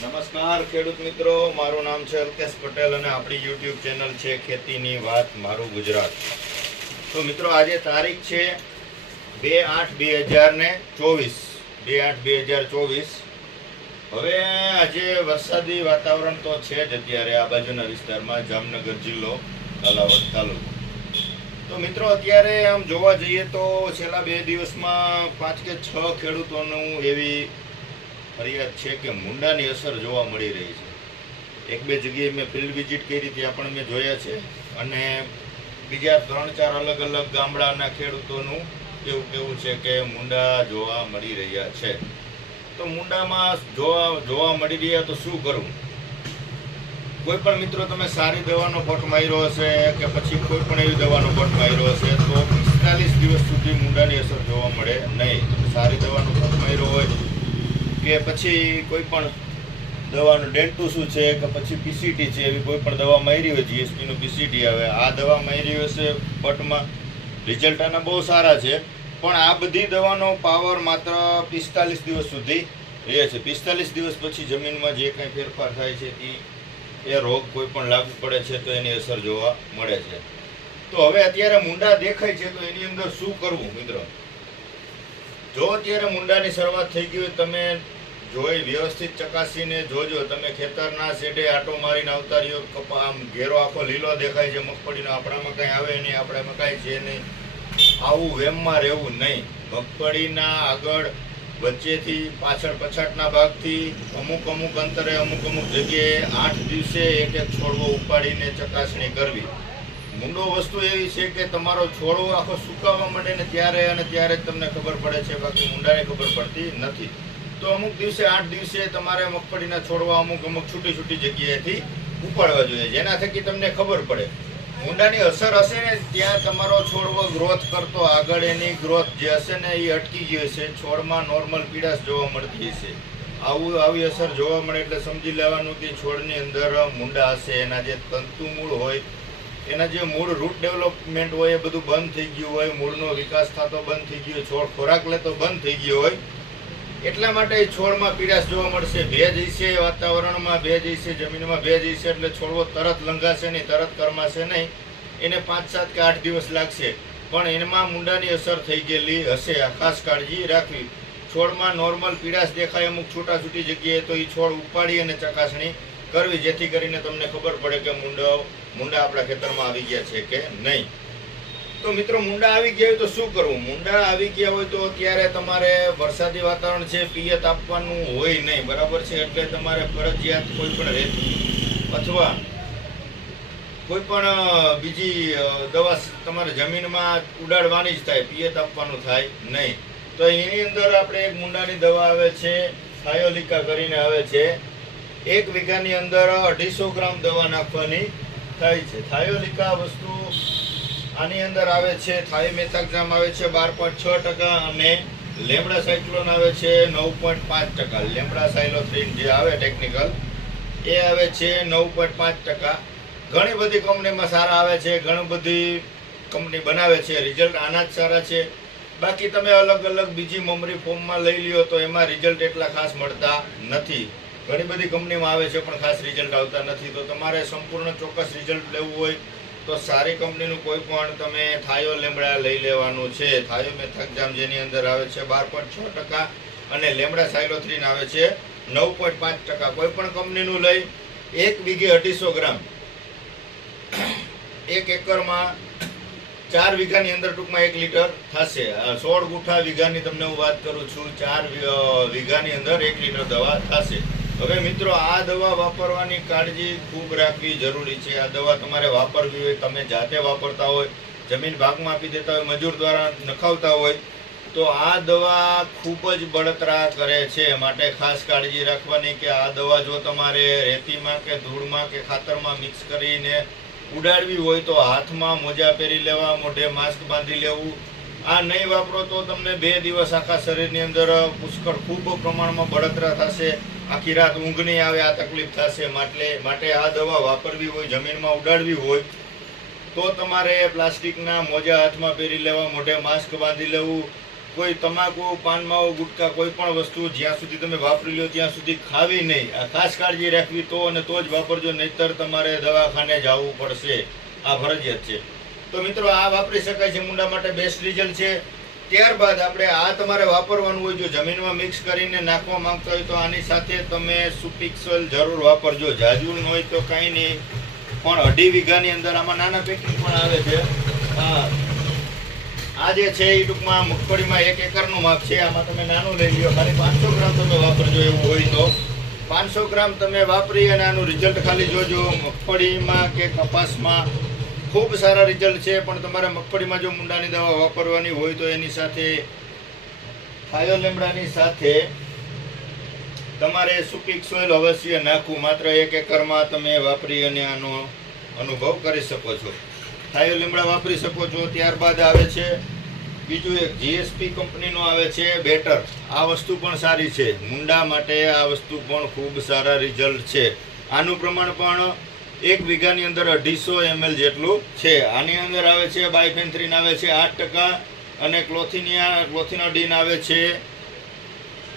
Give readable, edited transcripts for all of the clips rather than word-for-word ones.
નમસ્કાર ખેડૂત મિત્રો, મારું નામ છે અલ્કેશ પટેલ અને આપણી યુટ્યુબ ચેનલ છે ખેતીની વાત મારું ગુજરાત. તો મિત્રો આજે તારીખ છે 2/8/2024. 2/8/2024. હવે આજે વરસાદી વાતાવરણ તો છે જ અત્યારે આ બાજુના વિસ્તારમાં, જામનગર જિલ્લો, કાલાવડ તાલુકો. તો મિત્રો અત્યારે આમ જોવા જઈએ તો છેલ્લા 2 દિવસમાં 5 કે 6 ખેડૂતોનું એવી ફરિયાદ છે કે મુંડાની અસર જોવા મળી રહી છે. 1-2 જગ્યાએ મેં ફિલ્ડ વિઝિટ કરી, ત્યાં પણ મેં જોયા છે, અને બીજા 3-4 અલગ અલગ ગામડાના ખેડૂતોનું એવું કેવું છે કે મુંડા જોવા મળી રહ્યા છે. તો મુંડામાં જોવા મળી રહ્યા તો શું કરવું? કોઈ પણ મિત્રો તમે સારી દવાનો પોટ માર્યો હશે કે પછી કોઈ પણ એવી દવાનો પોટ માર્યો હશે તો 45 દિવસ સુધી મુંડાની અસર જોવા મળે નહીં. સારી દવાનો પોટ માર્યો હોય કે પછી કોઈ પણ દવાનું ડેન્ટુસું છે કે પછી પીસીટી છે, એવી કોઈ પણ દવા મારી હોય, જીએસપીનું પીસીટી આવે, આ દવા મારી હશે પટમાં, રિઝલ્ટ આના બહુ સારા છે. પણ આ બધી દવાનો પાવર માત્ર 45 દિવસ સુધી રહે છે. 45 દિવસ પછી જમીનમાં જે કંઈ ફેરફાર થાય છે એ રોગ કોઈ પણ લાગુ પડે છે તો એની અસર જોવા મળે છે. તો હવે અત્યારે મુંડા દેખાય છે તો એની અંદર શું કરવું મિત્રો? જો અત્યારે મુંડાની શરૂઆત થઈ ગઈ હોય, તમે જોઈ વ્યવસ્થિત ચકાસીને જોજો. તમે ખેતરના શેડે આટો મારીને આવતા રહ્યો, આમ ઘેરો આખો લીલો દેખાય છે મગફળીનો, આપણામાં કાંઈ આવે નહીં, આપણામાં કાંઈ છે નહીં, આવું વેમમાં રહેવું નહીં. મગફળીના આગળ વચ્ચેથી પાછળ પછાટના ભાગથી અમુક અંતરે અમુક જગ્યાએ 8 દિવસે એક છોડવો ઉપાડીને ચકાસણી કરવી. મુંડો વસ્તુ એવી છે કે તમારો છોડવો આખો સુકાવા માંડે ને ત્યારે જ તમને ખબર પડે છે, બાકી મુંડાને ખબર પડતી નથી. તો અમુક દિવસે 8 દિવસે તમારે મગફળીના છોડવા અમુક છૂટી જગ્યાએથી ઉપાડવા જોઈએ, જેના થકી તમને ખબર પડે મુંડાની અસર હશે ને ત્યાં તમારો છોડવો ગ્રોથ કરતો, આગળ એની ગ્રોથ જે હશે ને એ અટકી ગઈ હશે, છોડમાં નોર્મલ પીડાશ જોવા મળતી હશે. આવી અસર જોવા મળે એટલે સમજી લેવાનું કે છોડની અંદર મુંડા હશે. એના જે તંતુ મૂળ હોય, એના જે મૂળ રૂટ ડેવલપમેન્ટ હોય એ બધું બંધ થઈ ગયું હોય, મૂળનો વિકાસ થતો બંધ થઈ ગયો, છોડ ખોરાક લેતો બંધ થઈ ગયો હોય, એટલા માટે છોડમાં પીડાશ જોવા મળશે. ભેજ હશે, વાતાવરણમાં ભેજ હશે, જમીનમાં ભેજ હશે એટલે છોડવો તરત લંઘાશે નહીં, તરત કરમાશે નહીં, એને 5, 7 કે 8 દિવસ લાગશે. પણ એમાં મુંડાની અસર થઈ ગયેલી હશે, આ ખાસ કાળજી રાખવી. છોડમાં નોર્મલ પીડાશ દેખાય અમુક છૂટી જગ્યાએ તો એ છોડ ઉપાડી અને ચકાસણી કરવી, જેથી કરીને તમને ખબર પડે કે મુંડા આપણા ખેતરમાં આવી ગયા છે કે નહીં. તો મિત્રો મુંડા આવી ગયા હોય તો શું કરવું? મુંડા આવી ગયા હોય તો અત્યારે તમારે વરસાદી વાતાવરણ છે, પિયત આપવાનું હોય નહીં, બરાબર છે? એટલે તમારે ફરજિયાત કોઈ પણ રેતી અથવા કોઈ પણ બીજી દવા તમારે જમીનમાં ઉડાડવાની જ થાય, પિયત આપવાનું થાય નહીં. તો એની અંદર આપણે એક મુંડાની દવા આવે છે, થાયોલિકા કરીને આવે છે. 1 વીઘાની અંદર 250 ગ્રામ દવા નાખવાની થાય છે. થાયોલિકા વસ્તુ આની અંદર આવે છે, થાયોમેથાક્ઝામ આવે છે 12.6% અને લેમડા સાયક્લોન આવે છે 9.5%. લેમડા સાયલોથ્રીન જે આવે ટેકનિકલ એ આવે છે 9.5%. ઘણી બધી કંપનીમાં સારા આવે છે, ઘણી બધી કંપની બનાવે છે, રિઝલ્ટ આના જ સારા છે. બાકી તમે અલગ બીજી મમરી ફોર્મમાં લઈ લ્યો તો એમાં રિઝલ્ટ એટલા ખાસ મળતા નથી. ઘણી બધી કંપનીમાં આવે છે પણ ખાસ રિઝલ્ટ આવતા નથી. તો તમારે સંપૂર્ણ ચોક્કસ રિઝલ્ટ લેવું હોય તો સારી કંપનીનું કોઈ પણ તમે થાયો લેમડા લઈ લેવાનું છે. થાયોમેથાક્ઝામ જેની અંદર આવે છે 12.6% અને લેમડા સાયલોથ્રીન આવે છે 9.5%. કોઈ પણ કંપનીનું લઈ 1 વીઘે 250 ગ્રામ, 1 એકરમાં 4 વીઘાની અંદર ટૂંકમાં 1 લીટર થશે. 16 ગુઠા વીઘાની તમને હું વાત કરું છું, 4 વીઘાની અંદર 1 લીટર દવા થશે. હવે મિત્રો આ દવા વાપરવાની કાળજી ખૂબ રાખવી જરૂરી છે. આ દવા તમારે વાપરવી હોય, તમે જાતે વાપરતા હોય, જમીન ભાગમાં આપી દેતા હોય, મજૂર દ્વારા નખાવતા હોય તો આ દવા ખૂબ જ બળતરા કરે છે. માટે ખાસ કાળજી રાખવાની કે આ દવા જો તમારે રેતીમાં કે ધૂળમાં કે ખાતરમાં મિક્સ કરીને ઉડાડવી હોય તો હાથમાં મોજા પહેરી લેવા, મોઢે માસ્ક બાંધી લેવું. આ નહીં વાપરો તો તમને 2 દિવસ આખા શરીરની અંદર પુષ્કળ ખૂબ પ્રમાણમાં બળતરા થશે, આખી રાત ઊંઘ નહીં આવે, આ તકલીફ થશે. માટે આ દવા વાપરવી હોય, જમીનમાં ઉડાડવી હોય તો તમારે પ્લાસ્ટિકના મોજા હાથમાં પહેરી લેવા, મોઢે માસ્ક બાંધી લેવું, કોઈ તમાકુ, પાન માવો, ગુટકા કોઈ પણ વસ્તુ જ્યાં સુધી તમે વાપરી લો ત્યાં સુધી ખાવી નહીં. આ ખાસ કાળજી રાખવી તો અને તો જ વાપરજો, નહીતર તમારે દવાખાને જવું પડશે. આ ફરજિયાત છે. તો મિત્રો આ વાપરી શકાય છે, મુંડા માટે બેસ્ટ રિઝલ્ટ છે. ત્યારબાદ આપણે આ તમારે વાપરવાનું હોય, જો જમીનમાં મિક્સ કરીને નાખવા માંગતા હોય તો આની સાથે તમે સુપિક સોઇલ જરૂર વાપરજો. જાજુ ન હોય તો કાંઈ નહીં, પણ 2.5 વીઘાની અંદર આમાં નાના પેકિંગ પણ આવે છે. આ જે છે એ ટૂંકમાં મગફળીમાં 1 એકરનું માપ છે. આમાં તમે નાનું લઈ લ્યો, ખાલી 500 ગ્રામ તમે વાપરજો. એવું હોય તો 500 ગ્રામ તમે વાપરી અને આનું રિઝલ્ટ ખાલી જોજો. મગફળીમાં કે કપાસમાં ખૂબ સારા રિઝલ્ટ છે, પણ તમારે મગફળીમાં જો મુંડાની દવા વાપરવાની હોય તો એની સાથે થાયો લીમડાની સાથે તમારે સુપિક સોઇલ અવશ્ય નાખવું. માત્ર 1 એકરમાં તમે વાપરી અને આનો અનુભવ કરી શકો છો. થાયો લીમડા વાપરી શકો છો. ત્યારબાદ આવે છે બીજું એક જીએસપી કંપનીનું આવે છે બેટર. આ વસ્તુ પણ સારી છે મુંડા માટે. આ વસ્તુ પણ ખૂબ સારા રિઝલ્ટ છે. આનું પ્રમાણ પણ 1 વીઘાની અંદર 250 ml જેટલું છે. આની અંદર આવે છે બાયફેન્થ્રીન આવે છે 8% અને ક્લોથિનોડીન આવે છે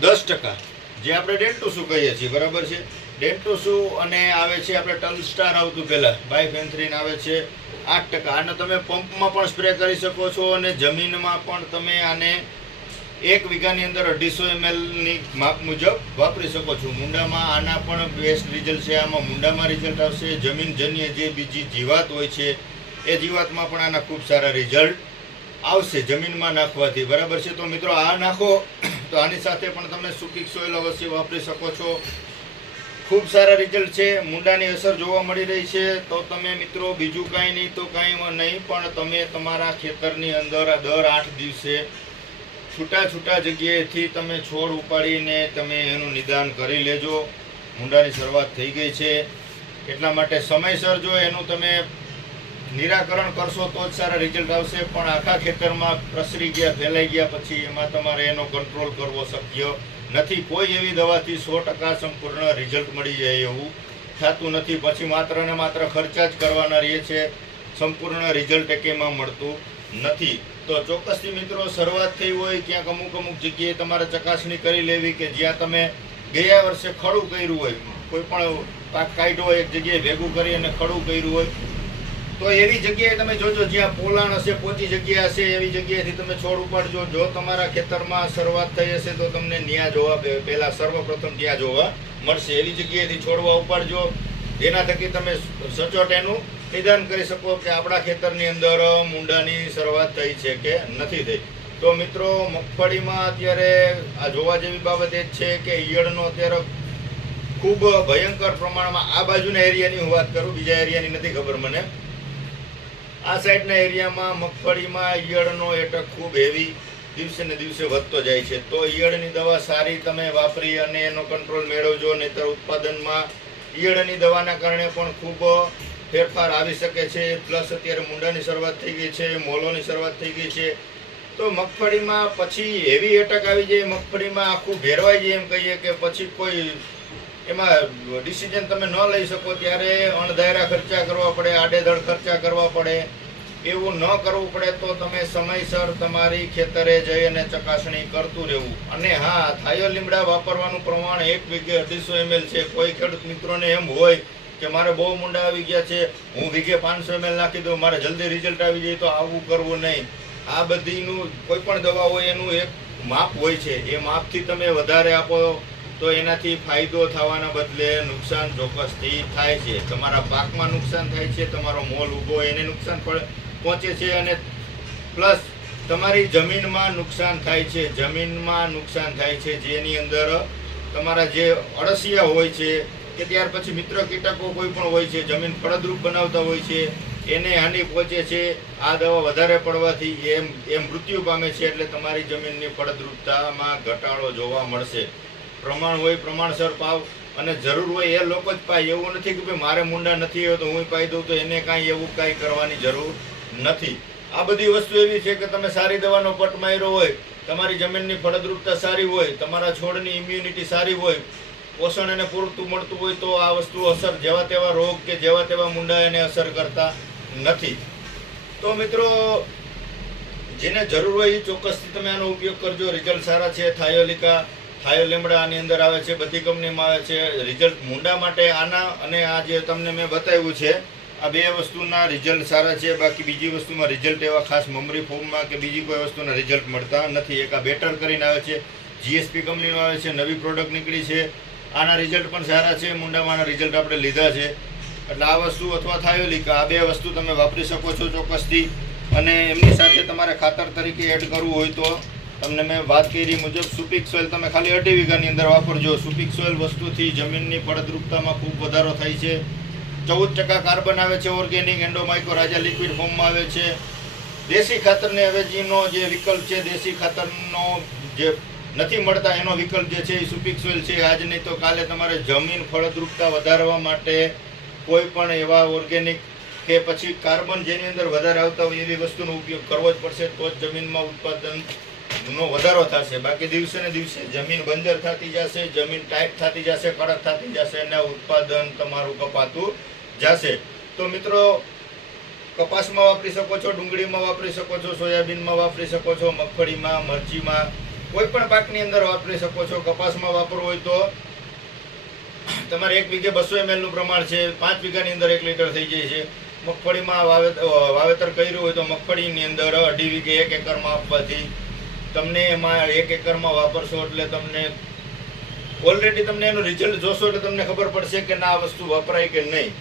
10%, જે આપણે ડેન્ટોસુ કહીએ છીએ, બરાબર છે. ડેન્ટોસુ અને આવે છે આપણે ટલસ્ટાર આવતું પહેલાં, બાયફેન્થ્રીન આવે છે 8%. આને તમે પંપમાં પણ સ્પ્રે કરી શકો છો અને જમીનમાં પણ તમે આને 1 વીઘાની અંદર 250 ml ની માપ મુજબ વાપરી શકો છો. મુંડામાં આના પણ બેસ્ટ રિઝલ્ટ છે. આમાં મુંડામાં રિઝલ્ટ આવશે. જમીનજન્ય જે બીજી જીવાત હોય છે એ જીવાતમાં પણ આના ખૂબ સારા રિઝલ્ટ આવશે જમીનમાં નાખવાથી, બરાબર છે. તો મિત્રો આ નાખો તો આની સાથે પણ તમે સુપિક સોઇલ અવશ્ય વાપરી શકો છો. ખૂબ સારા રિઝલ્ટ છે. મુંડાની અસર જોવા મળી રહી છે. તો તમે મિત્રો બીજું કાંઈ નહીં તો કાંઈ નહીં, પણ તમે તમારા ખેતરની અંદર દર 8 દિવસે છૂટા જગ્યાએથી તમે છોડ ઉપાડીને તમે એનું નિદાન કરી લેજો. મુંડાની શરૂઆત થઈ ગઈ છે, એટલા માટે સમયસર જો એનું તમે નિરાકરણ કરશો તો જ સારા રિઝલ્ટ આવશે. પણ આખા ખેતરમાં પ્રસરી ગયા, ફેલાઈ ગયા પછી એમાં તમારે એનો કંટ્રોલ કરવો શક્ય નથી. કોઈ એવી દવાથી 100% સંપૂર્ણ રિઝલ્ટ મળી જાય એવું થતું નથી. પછી માત્ર ને માત્ર ખર્ચા જ કરવાના રહે છે, સંપૂર્ણ રિઝલ્ટ એકેમાં મળતું નથી. તો ચોક્કસથી મિત્રો શરૂઆત થઈ હોય ક્યાંક અમુક જગ્યાએ તમારે ચકાસણી કરી લેવી કે જ્યાં તમે ગયા વર્ષે ખડું કર્યું હોય, કોઈ પણ પાક કાઢ્યો હોય એક જગ્યાએ ભેગું કરી અને ખડું કર્યું હોય, તો એવી જગ્યાએ તમે જોજો જ્યાં પોલાણ હશે, પોચી જગ્યા હશે, એવી જગ્યાએથી તમે છોડ ઉપાડજો. જો તમારા ખેતરમાં શરૂઆત થઈ હશે તો તમને ન્યા જોવા પહેલાં સર્વપ્રથમ ત્યાં જોવા મળશે. એવી જગ્યાએથી છોડવા ઉપાડજો, જેના થકી તમે સચોટ એનું નિદાન કરી શકો કે આપણા ખેતરની અંદર મુંડાની શરૂઆત થઈ છે કે નથી થઈ. તો મિત્રો મગફળીમાં અત્યારે આ જોવા જેવી બાબત એ જ છે કે ઈયળનો અત્યારે ખૂબ ભયંકર પ્રમાણમાં, આ બાજુના એરિયાની હું વાત કરું, બીજા એરિયાની નથી ખબર મને, આ સાઈડના એરિયામાં મગફળીમાં ઈયળનો એટક ખૂબ હેવી દિવસે ને દિવસે વધતો જાય છે. તો ઈયળની દવા સારી તમે વાપરી અને એનો કંટ્રોલ મેળવજો, નહીંતર ઉત્પાદનમાં ઈયળની દવાના કારણે પણ ખૂબ ફેરફાર આવી શકે છે. પ્લસ અત્યારે મુંડાની શરૂઆત થઈ ગઈ છે, મોલોની શરૂઆત થઈ ગઈ છે, તો મગફળીમાં પછી હેવી એટક આવી જાય, મગફળીમાં આખું ભેરવાઈ જાય એમ કહીએ કે પછી કોઈ એમાં ડિસિઝન તમે ન લઈ શકો. ત્યારે અણધાર્યા ખર્ચા કરવા પડે, આડેધડ ખર્ચા કરવા પડે. એવું ન કરવું પડે તો તમે સમયસર તમારી ખેતરે જઈ અને ચકાસણી કરતું રહેવું. અને હા, થાયો લીમડા વાપરવાનું પ્રમાણ 1 વીઘે 250 ml છે. કોઈ ખેડૂત મિત્રોને એમ હોય કે મારે બહુ મુંડા આવી ગયા છે, હું વીઘે 500 ml નાખી દઉં, મારે જલ્દી રિઝલ્ટ આવી જાય, તો આવું કરવું નહીં. આ બધીનું કોઈ પણ દવા હોય એનું એક માપ હોય છે. એ માપથી તમે વધારે આપો તો એનાથી ફાયદો થવાના બદલે નુકસાન ચોક્કસથી થાય છે. તમારા પાકમાં નુકસાન થાય છે, તમારો મોલ ઊભો એને નુકસાન પહોંચે છે, અને પ્લસ તમારી જમીનમાં નુકસાન થાય છે. જમીનમાં નુકસાન થાય છે, જેની અંદર તમારા જે અળસિયા હોય છે કે ત્યાર પછી મિત્ર કીટકો કોઈ પણ હોય છે, જમીન ફળદ્રુપ બનાવતા હોય છે, એને હાનિ પહોંચે છે. આ દવા વધારે પડવાથી એમ મૃત્યુ પામે છે. એટલે તમારી જમીનની ફળદ્રુપતામાં ઘટાડો જોવા મળશે. પ્રમાણ હોય પ્રમાણસર પાવ, અને જરૂર હોય એ લોકો જ પાય. એવું નથી કે ભાઈ મારે મુંડા નથી આવ્યો તો હું પાઈ દઉં, તો એને કાંઈ એવું કાંઈ કરવાની જરૂર નથી. આ બધી વસ્તુ એવી છે કે તમે સારી દવાનો પટ માર્યો હોય, તમારી જમીનની ફળદ્રુપતા સારી હોય, તમારા છોડની ઇમ્યુનિટી સારી હોય, પોષણ એને પૂરતું મળતું હોય, તો આ વસ્તુ અસર જેવા તેવા રોગ કે જેવા તેવા મુંડા એને અસર કરતા નથી. તો મિત્રો જેને જરૂર હોય એ ચોક્કસથી તમે આનો ઉપયોગ કરજો. રિઝલ્ટ સારા છે. થાયોલિકા, થાયોલેમડા આની અંદર આવે છે, બધી કંપનીમાં આવે છે. રિઝલ્ટ મૂંડા માટે આના અને આ જે તમને મેં બતાવ્યું છે આ બે વસ્તુના રિઝલ્ટ સારા છે. બાકી બીજી વસ્તુમાં રિઝલ્ટ એવા ખાસ મમરી ફોર્મમાં કે બીજી કોઈ વસ્તુના રિઝલ્ટ મળતા નથી. એક આ બેટર કરીને આવે છે, જીએસપી કંપનીનો આવે છે, નવી પ્રોડક્ટ નીકળી છે. આના રિઝલ્ટ પણ સારા છે. મૂંડામાંના રિઝલ્ટ આપણે લીધા છે. એટલે આ વસ્તુ અથવા થાયોલિકા આ બે વસ્તુ તમે વાપરી શકો છો ચોક્કસથી. અને એમની સાથે તમારે ખાતર તરીકે એડ કરવું હોય તો તમને મેં વાત કરી મુજબ સુપિક સોઇલ તમે ખાલી 2.5 વીઘાની અંદર વાપરજો. સુપિક સોઇલ વસ્તુથી જમીનની ફળદ્રુપતામાં ખૂબ વધારો થાય છે. 14% કાર્બન આવે છે. ઓર્ગેનિક એન્ડોમાઇકો રાજા લિક્વિડ ફોર્મમાં આવે છે. દેશી ખાતરને અવેજીનો જે વિકલ્પ છે, દેશી ખાતરનો જે નથી મળતા એનો વિકલ્પ જે છે એ સુપિક સોઇલ છે. આજ નહીં તો કાલે તમારે જમીન ફળદ્રુપતા વધારવા માટે કોઈ પણ એવા ઓર્ગેનિક કે પછી કાર્બન જેની અંદર વધારે આવતા હોય એવી વસ્તુનો ઉપયોગ કરવો જ પડશે. તો જ જમીનમાં ઉત્પાદનનો વધારો થશે. બાકી દિવસે ને દિવસે જમીન બંજર થતી જશે, જમીન ટાઈટ થતી જશે, કડક થતી જશે અને ઉત્પાદન તમારું કપાતું જશે. તો મિત્રો, કપાસમાં વાપરી શકો છો, ડુંગળીમાં વાપરી શકો છો, સોયાબીનમાં વાપરી શકો છો, મગફળીમાં, મરચીમાં, કોઈ પણ પાકની અંદર વાપરી શકો છો. કપાસમાં વાપરવું હોય તો તમારે 1 વીઘે 200 ml નું પ્રમાણ છે. 5 વીઘાની અંદર 1 લીટર થઈ જાય છે. મગફળીમાં વાવેતર કર્યું હોય તો મગફળીની અંદર 2.5 વીઘે 1 એકરમાં આપવાથી તમને એમાં 1 એકરમાં વાપરશો એટલે તમને ઓલરેડી તમને એનું રિઝલ્ટ જોશો એટલે તમને ખબર પડશે કે ના આ વસ્તુ વપરાય કે નહીં.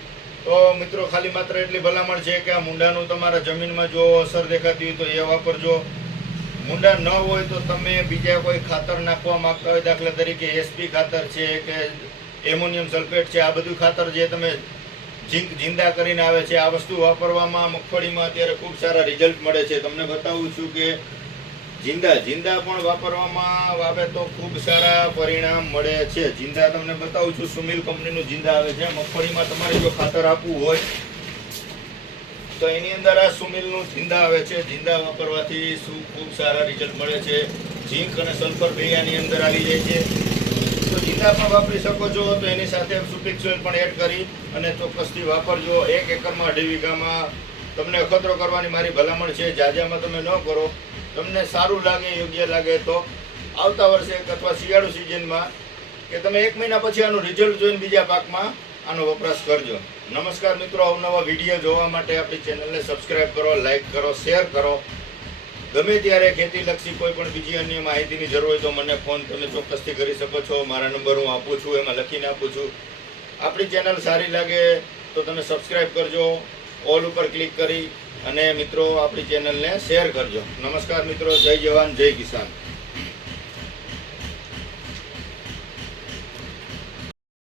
તો મિત્રો, ખાલી માત્ર એટલી ભલામણ છે કે આ મૂંડાનું તમારા જમીનમાં જો અસર દેખાતી હોય તો એ વાપરજો. મૂંડા ન હોય તો તમે બીજા કોઈ ખાતર નાખવા માંગતા હોય, દાખલા તરીકે એસપી ખાતર છે કે એમોનિયમ સલ્ફેટ છે, આ બધું ખાતર જે તમે જિંદા કરીને આવે છે આ વસ્તુ વાપરવામાં મગફળીમાં અત્યારે ખૂબ સારા રિઝલ્ટ મળે છે. તમને બતાવું છું કે જિંદા પણ વાપરવામાં આવે તો ખૂબ સારા પરિણામ મળે છે. જિંદા તમને બતાવું છું, સુમિલ કંપનીનું જિંદા આવે છે. મગફળીમાં તમારે જો ખાતર આપવું હોય તો એની અંદર આ સુમિલનું જિંદા આવે છે. જિંદા વાપરવાથી શું ખૂબ સારા રિઝલ્ટ મળે છે. ઝીંક અને સલ્ફર બે આની અંદર આવી જાય છે. તો જિંદા પણ વાપરી શકો છો. તો એની સાથે સુપિક સોઇલ પણ એડ કરી અને ચોક્કસથી વાપરજો. 1 એકરમાં 2.5 વીઘામાં તમને અખતરો કરવાની મારી ભલામણ છે. જાજામાં તમે ન કરો. તમને સારું લાગે, યોગ્ય લાગે તો આવતા વર્ષે અથવા શિયાળુ સિઝનમાં કે તમે 1 મહિના પછી આનું રિઝલ્ટ જોઈને બીજા પાકમાં આનો વપરાશ કરજો. નમસ્કાર મિત્રો, અવનવા વિડીયો જોવા માટે આપણી ચેનલને સબસ્ક્રાઈબ કરો, લાઈક કરો, શેર કરો. ગમે ત્યારે ખેતીલક્ષી કોઈ પણ બીજી અન્ય માહિતીની જરૂર હોય તો મને ફોન તમે ચોક્કસથી કરી શકો છો. મારા નંબર હું આપું છું, એમાં લખીને આપું છું. આપણી ચેનલ સારી લાગે તો તમે સબસ્ક્રાઈબ કરજો, ઓલ ઉપર ક્લિક કરી અને મિત્રો આપણી ચેનલને શેર કરજો. નમસ્કાર મિત્રો, જય જવાન, જય કિસાન.